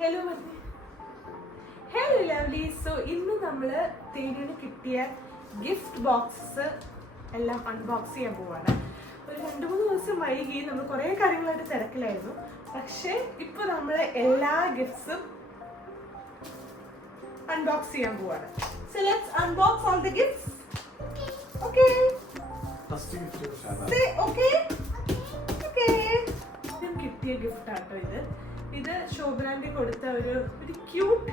Hello hello lovely. So ഇന്ന് നമ്മൾ തേനിന് കിട്ടിയ ഗിഫ്റ്റ് ബോക്സസ് എല്ലാം അൺബോക്സ് ചെയ്യാൻ പോവാണ്. ഒരു 2-3 ദിവസം വൈകി, നമ്മൾ കുറേ കാര്യങ്ങളായിട്ട് തിരക്കിലായിരുന്നു. പക്ഷേ ഇപ്പോൾ നമ്മൾ എല്ലാ ഗിഫ്റ്റ്സും അൺബോക്സ് ചെയ്യാൻ പോവാണ്. So let's unbox all the gifts. Okay say okay okay. ഇതും കിട്ടിയ ഗിഫ്റ്റ് ആട്ടോ ഇത് ശോഭനാന്റി കൊടുത്ത ഒരു ക്യൂട്ട്,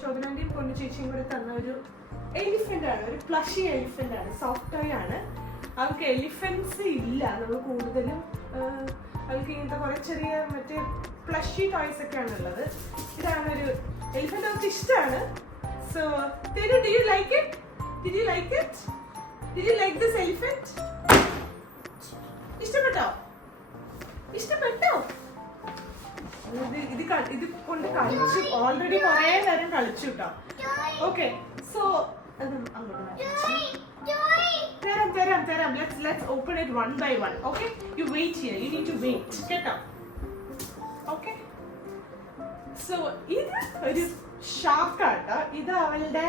ശോഭനാന്റിയും പൊന്നു ചേച്ചിയും കൂടെ തന്ന ഒരു എലിഫന്റ് ആണ്. ഒരു പ്ലഷി എലിഫന്റ് ആണ്, സോഫ്റ്റ് ടോയ് ആണ്. അവർക്ക് എലിഫന്റ്സ് ഇല്ല, നമ്മൾ കൂടുതലും അവർക്ക് ഇങ്ങനത്തെ കുറെ ചെറിയ മറ്റേ പ്ലഷി ടോയ്സ് ഒക്കെയാണ് ഉള്ളത്. ഇതാണ് ഒരു എലിഫന്റ്, അവർക്ക് ഇഷ്ടമാണ്. So do you like it? Did you like it? Did you like this elephant? ഇഷ്ടപ്പെട്ടോ? ഇത് കൊണ്ട് കളിച്ചു, ഓൾറെഡി കുറെ നേരം കളിച്ചു കേട്ടോ. ഓക്കെ, സോ തരാം. Let's open it one by one. Okay, you wait here. You need to wait. Get up. Okay. So ഇത് ഒരു ഷാർക്ക് ആട്ടോ. ഇത് അവളുടെ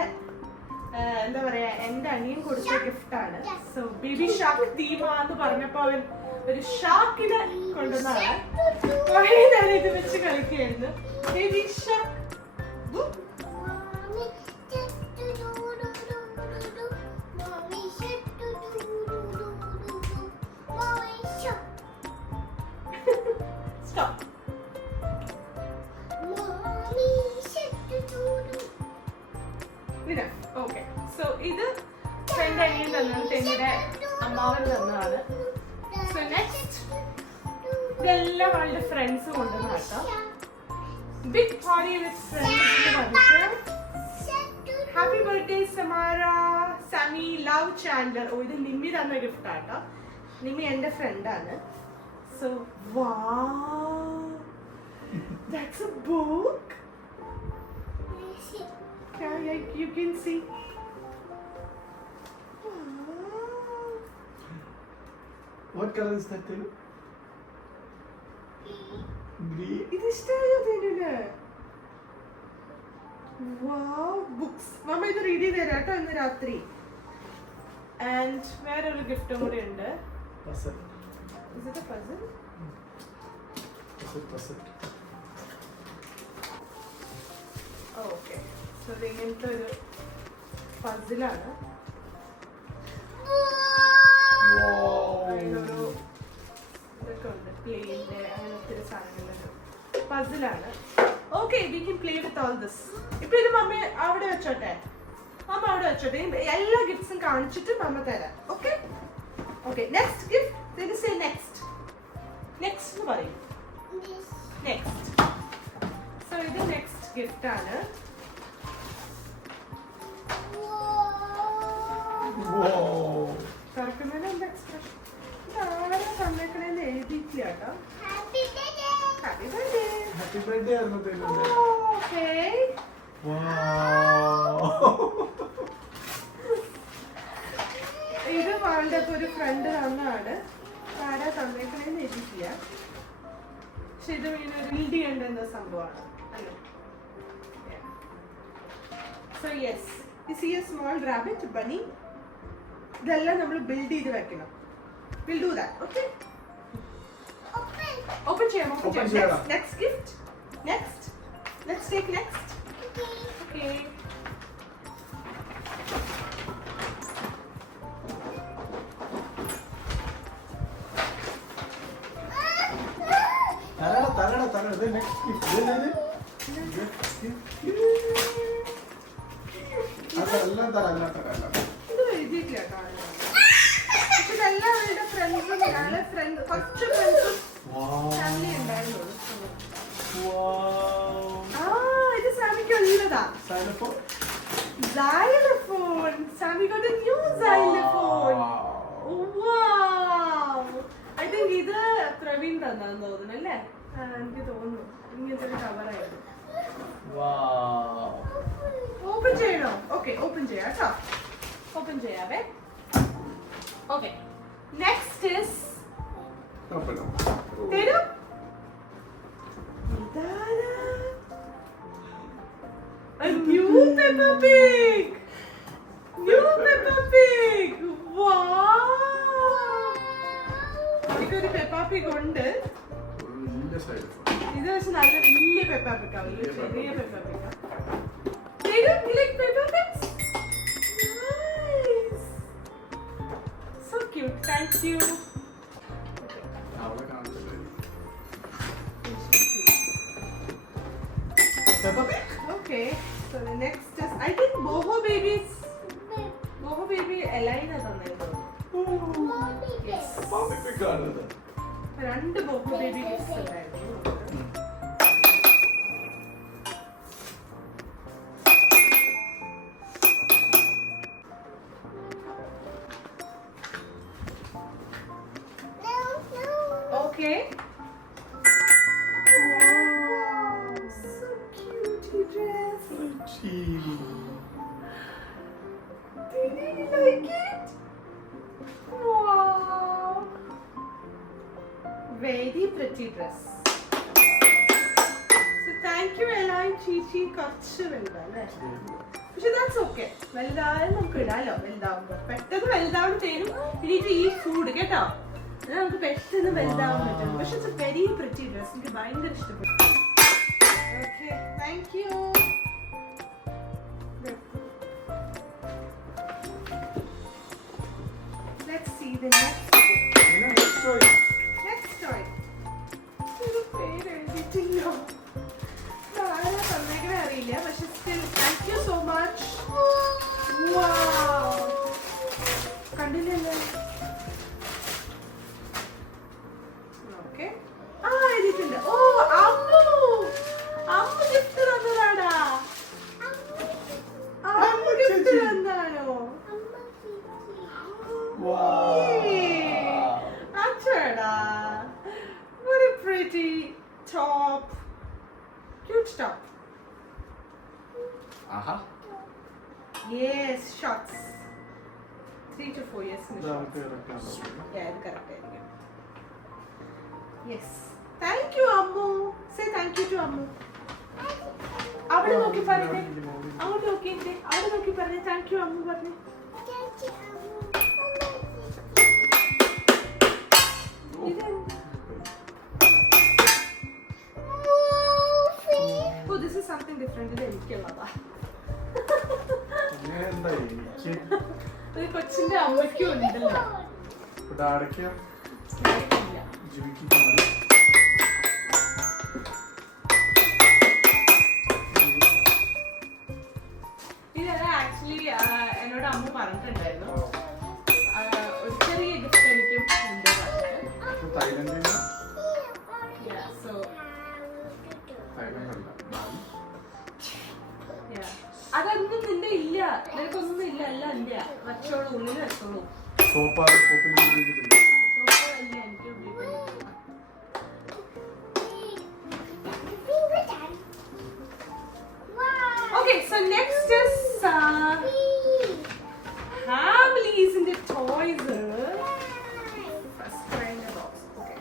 എന്താ പറയാ, എന്റെ അനിയൻ കൊടുത്ത ഗിഫ്റ്റ് ആണ്. സോ ബേബി ഷാർക്ക് തീമാന്ന് പറഞ്ഞപ്പോ അവൻ ഒരു ഷാർക്കിനെ കൊണ്ടുവന്നാണ്. കുറേ നേരം ഇത് വെച്ച് കളിക്കുകയായിരുന്നു. Baby shark. Stop. Okay, so ഇത് എന്റെ അനിയൻ തന്നതാണ്, തെന്നിയുടെ അമ്മാവൻ തന്നതാണ്. സോ നെക്സ്റ്റ് ഇതെല്ലാം അവളുടെ ഫ്രണ്ട്സ് കൊണ്ടുവന്ന കേട്ടോ. ബിഗ് പാർട്ടി വിത്ത് ഫ്രണ്ട്സ് പറഞ്ഞിട്ട് ഹാപ്പി ബർത്ത്ഡേ സമാര, സമി, ലവ്, ചാൻഡലർ. ഓ, ഇത് നിമ്മി തന്ന ഗിഫ്റ്റ് ആട്ടോ. നിമ്മി എന്റെ ഫ്രണ്ടാണ്. So wow, that's A book. You can see. What color is that thing? Green. ഇത് ഇഷ്ടമായോ തേനിന്? Wow, books. മമ്മ ഇത് റീഡ് ചെയ്ത് തരാം കേട്ടോ ഇന്ന് രാത്രി. ആൻഡ് വേറൊരു ഗിഫ്റ്റും കൂടെ ഉണ്ട്. Puzzle. Is it a puzzle? Puzzle. Okay, so ഇത് ഇങ്ങനത്തെ ഒരു പസിലാണ്. അതിലൊരു ഇതൊക്കെ ഉണ്ട്, പ്ലേയിന്റെ അങ്ങനെ ഒത്തിരി സാധനങ്ങളൊക്കെ. പസിലാണ്. Okay, we can play with all this. ഇപ്പൊ ഇത് മമ്മ അവിടെ വെച്ചോട്ടെ, എല്ലാ ഗിഫ്റ്റ്സും കാണിച്ചിട്ട് മമ്മ തരാം. Okay okay. Next gift, say next എന്ന് പറയും. നെക്സ്റ്റ്. സോ ഇത് നെക്സ്റ്റ് ഗിഫ്റ്റ് ആണ്. തുറക്കുന്നതിന് എന്താ എക്സ്പ്രഷൻ? ഇതാരാ തന്നേക്കണേന്ന് എഴുതിയിട്ടില്ല കേട്ടോ. Happy birthday. Happy birthday ആയിരുന്നു തേനിന്റെ. ഓക്കേ. ഇത് അവളുടെ ഒരു ഫ്രണ്ട് തന്നാണ്. ആരാ തന്നേക്കണേന്ന് എഴുതിയിട്ടില്ല. പക്ഷെ ഇത് ഇങ്ങനെ ബിൽഡ് ചെയ്യേണ്ട സംഭവമാണ്. So yes, you see a small rabbit, bunny. ഇതെല്ലാം നമ്മൾ ബിൽഡ് ചെയ്ത് വെക്കണം. We'll do that, okay? Open ചെയ്യാം. Next gift. Next. Let's take next. Okay. തരട. The next gift. എല്ലാം തരാം. ഇത് എഴുതിയിട്ടില്ല കേട്ടോ. ഇതെല്ലാം അവളുടെ ഫ്രണ്ട്സും കുറച്ച് ഫ്രണ്ട്സും ഫാമിലി ഉണ്ടായിരുന്നുള്ളൂ. ഇത് സാമിക്കുള്ളതാ. Xylophone. Sammy got a new xylophone. Wow. I think ഇത് പ്രവീൺ തന്നാന്ന് തോന്നുന്നു അല്ലേ? എനിക്ക് തോന്നുന്നു ഇങ്ങനത്തെ ഒരു കവറായിരുന്നു. ഓപ്പൺ ചെയ്യണോ? ഓക്കെ, ഓപ്പൺ ചെയ്യാം കേട്ടോ. ഓപ്പൺ ചെയ്യാവേ. ഓക്കെ, നെക്സ്റ്റ് ഇസ് തരൂ. ഇതാരാ? Peppa Pig! New Peppa Pig! Wow! എനിക്കൊരു Peppa Pig ഉണ്ട്. വലിയ സൈഡ് ഇത് പക്ഷെ നല്ല വലിയ Peppa Pig ആണ്. വലിയ ചെറിയ Peppa Pig ആണ്. You like Peppa Pigs? Nice! So cute. Thank you. അവിടെ കാണുന്നില്ല Okay, so the next is I think Boho Babies. Boho Baby Elena തന്നായിരുന്നു. Yes. മാമിക്ക് കാണുന്നത് രണ്ട് Boho Baby gifts ഉണ്ടായിരുന്നു. Okay. Wow, so cute dress. Did you like it? Wow. Very pretty dress. So thank you Ella and Chichi. കുറച്ച് വലുതല്ലേ? പക്ഷെ that's okay. വലുതായാലും നമുക്ക് ഇടാലോ വലുതാവുമ്പോൾ. പെട്ടെന്ന് വലുതാവുന്ന തരും. ഇനി ഈ ഫുഡ് കേട്ടോ. നമുക്ക് പെട്ടെന്ന് വലുതാവാൻ പറ്റും. പക്ഷെ it's a very pretty dress. എനിക്ക് ഭയങ്കര ഇഷ്ടപ്പെട്ടു. Okay, thank you. Let's see the next toy. ഇത് പേര് എഴുതിയിട്ടില്ല. ആരാ തന്നേക്കണേ അറിയില്ല. പക്ഷെ still thank you so much. Wow. കണ്ടില്ലല്ലോ. Okay. എഴുതിയിട്ടുണ്ട്. ഓ അമ്മു ഗിഫ്റ്റ് തന്നതാടാ. അമ്മു ഗിഫ്റ്റ് തന്നാണോ? Achada. What a pretty top. Cute top. ആഹാ Yes, shots. 3 to 4 years in the shots. നമുക്ക് ഇറക്കാൻ പറ്റും Yeah, it's correct. Yes. Thank you, Ammu. Say thank you to Ammu. അവിടെ നോക്കി പറഞ്ഞേ. അവിടെ നോക്കിയിട്ട് അവിടെ നോക്കി പറഞ്ഞേ thank you Ammu പറഞ്ഞേ. Oh, this is something different. ഇത് എനിക്കുള്ളതാ. എന്താ എനിക്ക് ഒരു കൊച്ചിന്റെ അമ്മയ്ക്കും ഉണ്ടല്ലോ. ഇവിടെ അടയ്ക്കാം സ്നേഹിക്കില്ല. ജീവിക്കുന്നത് ഇത് ആക്ച്വലി എന്നോട് അമ്മ പറഞ്ഞിട്ടുണ്ടായിരുന്നു. ഒരു ചെറിയ ഗിഫ്റ്റ് എനിക്കും ഉണ്ട് പറഞ്ഞിട്ട്. തായ്ലൻഡിൽ Yeah, so തായ്ലൻഡല്ല yeah. അതൊന്നും നിന്റെ ഇല്ല. നിനക്കൊന്നും ഇല്ല. എല്ലാം എന്റെ വച്ചോളൂ. ഉള്ളിൽ വെച്ചോളൂ. സോപ്പാണ് സോപ്പിൽ ഉപയോഗിക്കുന്നില്ല ഇല്ല എനിക്ക് ഉള്ളിൽ പണിയില്ല. Okay, so next is Hamleys in the toys. First try in the box. Okay.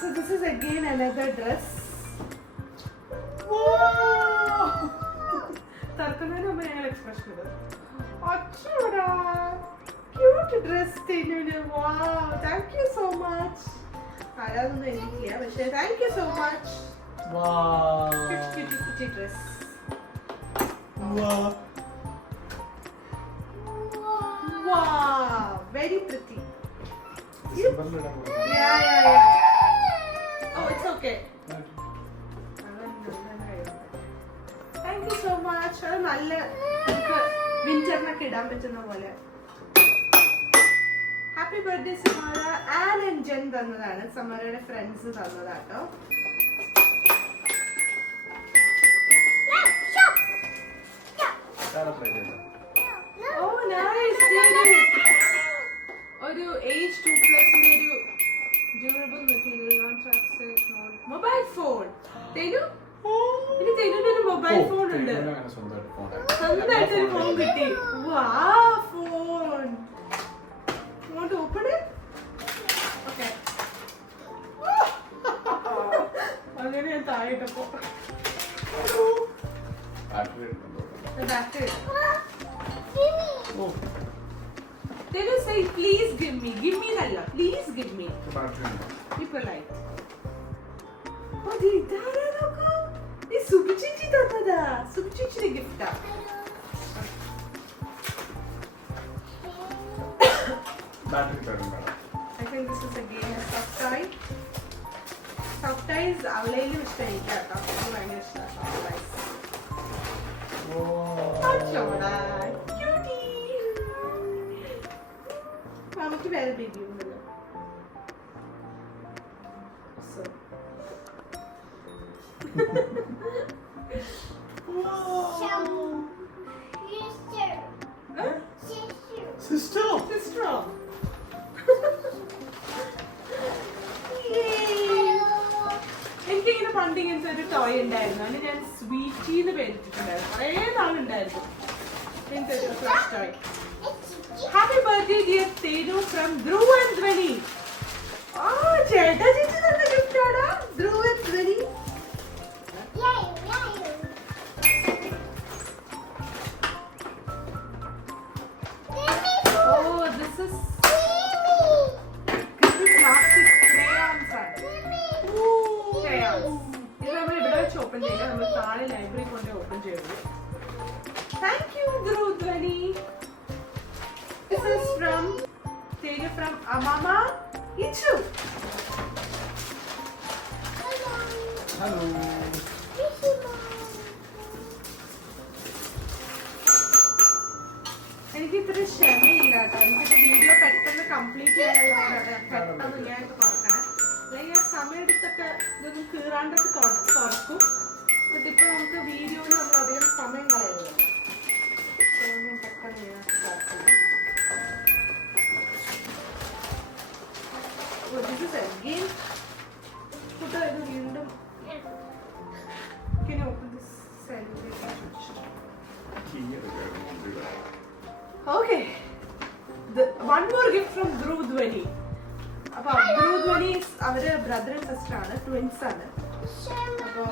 So this is again another dress. Wow! തർക്കുന്നതിന് മുമ്പ് ഞങ്ങൾ എക്സ്പ്രഷൻ ഇടും. അച്ചോടാ ക്യൂട്ട് ഡ്രസ് തരുന്നു. Wow, thank you so much. അതൊന്നും എനിക്കില്ല പക്ഷേ thank you so much. Cute dress. Wow, very pretty. Yeah. Oh, it's okay. Thank you so much. അത് നല്ല വിന്ററിനൊക്കെ ഇടാൻ പറ്റുന്ന പോലെ. Happy birthday Samara. Ann and Jen തന്നതാണ്. സമാരയുടെ ഫ്രണ്ട്സ് തന്നതാട്ടോ. Oh, nice. ഒരു ഏജ് 2+ ഒരു durable material mobile phone. Thenu ഇനി തെനുവിനൊരു മൊബൈൽ ഫോൺ ഉണ്ട്. സ്വന്തമായിട്ട് ഒരു ഫോൺ കിട്ടി. Phone. Want to open it? Okay. അങ്ങനെ ഞാൻ താഴെ ഇട്ടപ്പോ ബാറ്ററി എടുക്കുന്നുണ്ടോ? ബാറ്ററി ഓ, They will say, please give me nalla, please give me. Battery ഉണ്ടോ? Be polite. Oh, the idara nokku. This Subichichi tannada. Subichichi gift. Battery തരുന്നുണ്ടോ? I think this is again a soft tie. Soft ties avlayil ishtayikka. That's very soft ties. ഓ, Achoda, cutie. Mamaki very baby undallo. So. Huh? Sister. Sister. എനിക്കിങ്ങനെ പണ്ട് ഇങ്ങനത്തെ ഒരു toy ഉണ്ടായിരുന്നു. അതിന് ഞാൻ sweety എന്ന് പേരിട്ടിട്ടുണ്ടായിരുന്നു. കുറേ നാളുണ്ടായിരുന്നു ഇങ്ങനത്തെ ഒരു plush toy. Happy birthday dear Teju from Dhruv and Dhwani. ആ ചേട്ടാ ചേച്ചി തന്ന ഗിഫ്റ്റ് ആടാ Dhruv and Dhwani. Oh, this is plastic crayons ആണ്. Crayons. ഇത് നമ്മൾ ഇവിടെ വെച്ച് ഓപ്പൺ ചെയ്യില്ല, നമ്മൾ താഴെ ലൈബ്രറി കൊണ്ട് ഓപ്പൺ ചെയ്യുള്ളൂ. Thank you, Dhruv Dhwani. This is from Teja from Amama Ichu. Hello. എനിക്ക് ഇത്ര ക്ഷമയില്ല കേട്ടോ. എനിക്കിത് വീഡിയോ പെട്ടെന്ന് കംപ്ലീറ്റ് ചെയ്യാനുള്ളതാണ്. പെട്ടെന്ന് ഞാൻ ഇത് തുറക്കണം. അല്ലെങ്കിൽ ആ സമയം എടുത്തൊക്കെ ഇതൊന്നും കീറാണ്ടൊക്കെ തുറക്കും. ബട്ട് ഇപ്പൊ നമുക്ക് വീഡിയോയിൽ നമ്മൾ അധികം സമയം കളയുന്നത്. പെട്ടെന്ന് ഞാൻ തുറക്കണം. Again, put it വീണ്ടും. Can you open this side? Key എടുക്കായിരുന്നു. Okay. One more gift from Dhruv Dhwani. അപ്പോൾ Dhruv Dhwani അവര് ബ്രദർ ആൻഡ് സിസ്റ്റർ ആണ്, ട്വിൻസ് ആണ്. അപ്പോൾ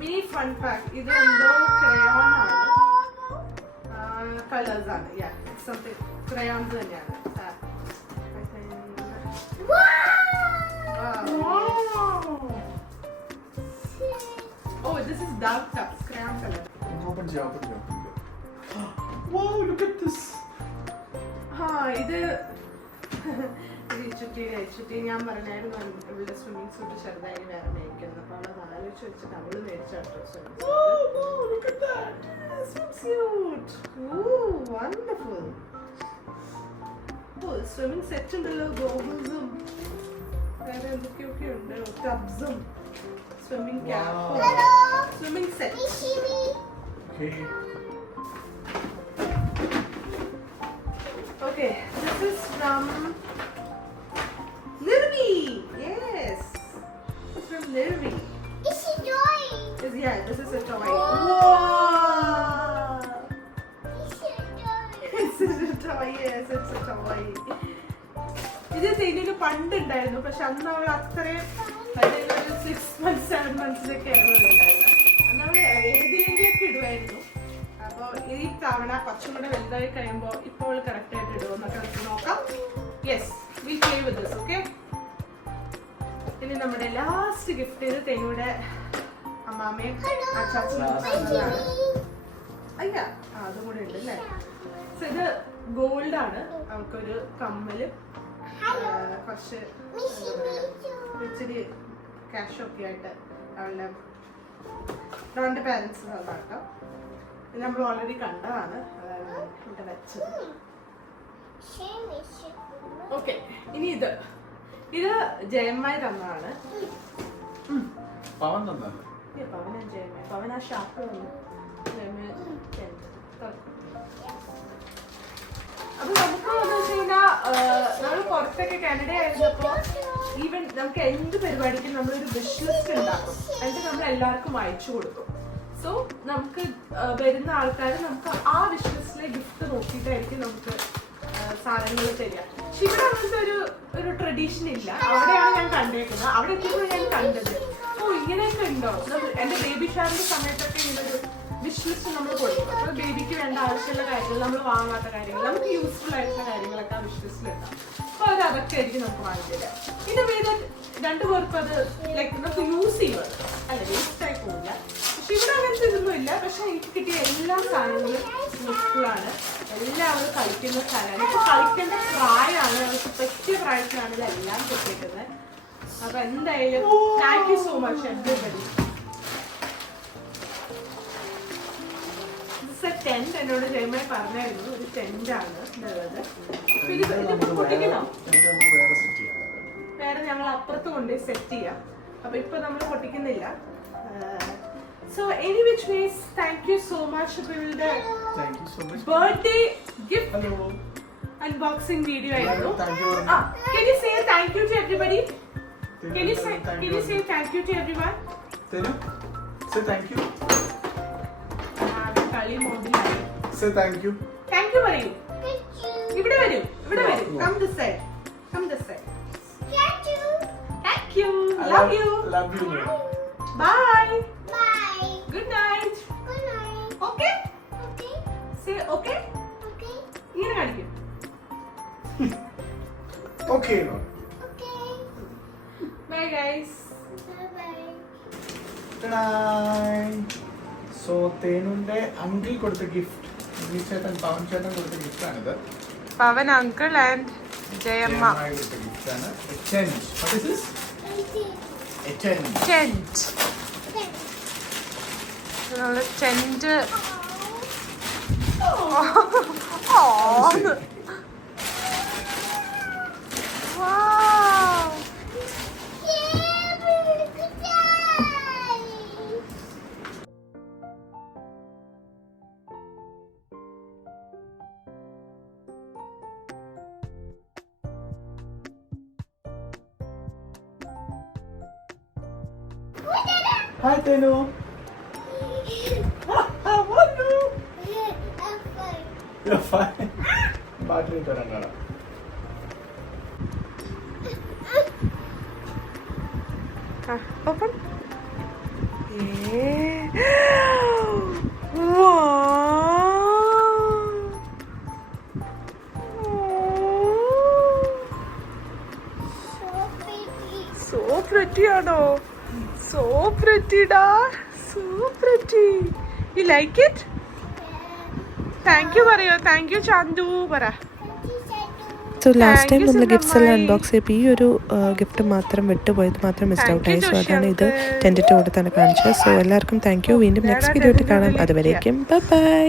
മിനി ഫൺ പാക്ക്. ഇത് എന്തോ ക്രയോൺ ആണ്, കളേഴ്സ് ആണ്. യാ സംതിങ് ക്രയോൺസ് തന്നെയാണ്. Oh, this is dark cups, crayon color. Open ചെയ്യാം, ഓപ്പൺ ചെയ്യാം. Wow, look at this. ഇത് ചുറ്റി ഞാൻ പറഞ്ഞായിരുന്നു ഇവിടെ സ്വിമ്മിങ് സൂട്ട് ചെറുതായി വേറെ മേടിക്കുന്നത്. അപ്പോൾ അവളത് ആലോചിച്ച് വെച്ചിട്ട് അവള് മേടിച്ചാട്ടോ swimming Oh, look at that. swimsuit. Ooh, wonderful. Oh, swimming set ഉണ്ടല്ലോ, ഗോഗിൾസും വേറെ എന്തൊക്കെയൊക്കെ ഉണ്ട്, ടബ്സും സ്വിമ്മിങ് ക്യാപ്പും swimming set. Okay. Okay, this is from Nirvi. Yes, it's from Nirvi. Yeah, this is a toy. Wow! This is a toy. Yes, it's a toy. ഇത് തേനിന് പണ്ട് ഉണ്ടായിരുന്നു, പക്ഷെ അന്ന് അവൾ അത്രയും 6 months 7 months ഒക്കെ ആയിരുന്നു ഉണ്ടായിരുന്നത്. അന്ന് അവൾ ഏതിലെങ്കിലൊക്കെ ഇടുമായിരുന്നു. അപ്പോൾ ഈ തവണ കുറച്ചും കൂടെ വലുതായി കഴിയുമ്പോൾ ഇപ്പോൾ കറക്റ്റ് ആയിട്ട് ഇടുമെന്നൊക്കെ നമുക്ക് നോക്കാം. Yes, will play with this. Okay, ഇനി നമ്മുടെ ലാസ്റ്റ് ഗിഫ്റ്റ് ഇത് തേനിയുടെ അമ്മാമയും അച്ചാച്ചനും. അയ്യ, അതും കൂടെ ഉണ്ട് അല്ലേ. സോ ഇത് ഗോൾഡ് ആണ്. അവൾക്കൊരു കമ്മലും കുറച്ച് ഇച്ചിരി ക്യാഷൊക്കെ ആയിട്ട് അവളുടെ രണ്ട് പാരൻസ് തന്നാട്ടോ. ഇത് നമ്മൾ ഓൾറെഡി കണ്ടതാണ്, അതാണ് ഇവിടെ വെച്ചത്. ഓക്കെ, ഇനി ഇത് ജയമ്മായി തന്നതാണ്. പവൻ തന്നല്ലേ? പവന ജയമ്മ, പവൻ ആ ഷാപ്പ് വന്നു. ജയമ്മ അപ്പൊ നമുക്ക് എന്ന് വെച്ച് കഴിഞ്ഞാൽ നമ്മൾ പുറത്തൊക്കെ കാനഡ ആയിരുന്നപ്പോ ഈവൻ നമുക്ക് എന്ത് പരിപാടിക്കും നമ്മളൊരു വിഷ് ലിസ്റ്റ് ഉണ്ടാക്കും. എന്നിട്ട് നമ്മൾ എല്ലാവർക്കും അയച്ചു കൊടുക്കും. സോ നമുക്ക് വരുന്ന ആൾക്കാർ നമുക്ക് ആ വിഷ് ലിസ്റ്റിലെ ഗിഫ്റ്റ് നോക്കിയിട്ടായിരിക്കും നമുക്ക് സാധനങ്ങൾ തരിക. പക്ഷെ ഇവിടെ അങ്ങനത്തെ ഒരു ട്രഡീഷൻ ഇല്ല. അവിടെയാണ് ഞാൻ കണ്ടേക്കുന്നത്. അവിടെ എത്തിയപ്പോൾ ഞാൻ കണ്ടത് ഓ ഇങ്ങനെയൊക്കെ ഉണ്ടോ. എന്റെ ബേബി ഷവറിന്റെ സമയത്തൊക്കെ ഇങ്ങനെ ഒരു വിഷ് ലിസ്റ്റ് നമ്മൾ കൊടുക്കും. അപ്പോൾ ബേബിക്ക് വേണ്ട ആവശ്യമുള്ള കാര്യങ്ങൾ, നമ്മൾ വാങ്ങാത്ത കാര്യങ്ങൾ, നമുക്ക് യൂസ്ഫുൾ ആയിട്ടുള്ള കാര്യങ്ങളൊക്കെ ആ വിഷ് ലിസ്റ്റിൽ ഉണ്ടാവും. അപ്പോൾ അത് അതൊക്കെ ആയിരിക്കും നമുക്ക് വാങ്ങിക്കില്ല. പിന്നെ വേറെ 2 പേർക്കും അത് ലൈക്ക് നമുക്ക് യൂസ് ചെയ്യുന്നത് അല്ല, വേസ്റ്റ് ആയി പോകില്ല. പക്ഷെ ഇവിടെ അങ്ങനത്തെ ഇതൊന്നും ഇല്ല. പക്ഷെ എനിക്ക് കിട്ടിയ എല്ലാ സാധനങ്ങളും യൂസ്ഫുള്ളാണ്. എല്ലാവരും കളിക്കുന്ന സ്ഥലമാണ്. ഇപ്പൊ കളിക്കേണ്ട പ്രായമാണ്, അവർക്ക് പറ്റിയ പ്രായത്തിലാണ് ഇതെല്ലാം കിട്ടിയിട്ടുള്ളത്. അപ്പൊ എന്തായാലും thank you so much everybody. Tent എന്നോട് ജയമേ പറഞ്ഞായിരുന്നു, ഒരു ടെന്റാണ് ഉള്ളത്. ഇത് പൊട്ടിക്കണോ? വേറെ ഞങ്ങൾ അപ്പുറത്ത് കൊണ്ടുപോയി സെറ്റ് ചെയ്യാം. അപ്പൊ ഇപ്പൊ നമ്മൾ പൊട്ടിക്കുന്നില്ല. So any which ways, thank you so much Bivilda. Thank you so much. Birthday gift Hello. unboxing video ആയിരുന്നു. Thank you. Can you say thank you to everybody? Can you say thank you to everyone? Tenu, say thank you. കളി മോഡിലായി. Say thank you. Thank you പറയൂ. ഇവിടെ വരൂ. Come this side. Thank you. Love you. Love you. Bye. Bye. Good night. Good night. Okay? Okay. Say okay. Okay. ഇങ്ങനെ കാണിക്കും. Okay, no. Okay. Bye guys. Bye. Ta-da! So, തേനുന്റെ uncle കൊടുത്ത gift, ചേട്ടൻ പവൻ ചേട്ടൻ കൊടുത്ത ഗിഫ്റ്റ് ആണിത്. Pavan uncle and Jayamma. ജയമ്മായി കൊടുത്ത gift ആണ്. A tent. What is this? A tent. Tent. Tent. Oh. Wow. Hi, Tenu. How are you? You're fine. Battery തരാൻ കാണാം. Open. Wow. So pretty, Ano. So pretty, da. So pretty. You like it? Thank you, Parayo. Thank you, Chandu. Para. So last time Thank you, നമ്മൾ gifts എല്ലാം Sunamai. Unbox ചെയ്തപ്പോൾ ഈ ഒരു gift മാത്രം വിട്ടുപോയത് മാത്രം miss out ആയി. So അതാണ് ഇത് ടെൻറ്റിൻ്റെ കൂടെ തന്നെ കാണിച്ചത്. സോ എല്ലാവർക്കും താങ്ക് യു. വീണ്ടും നെക്സ്റ്റ് വീഡിയോ ആയിട്ട് കാണാം. അതുവരേക്കും ബൈ.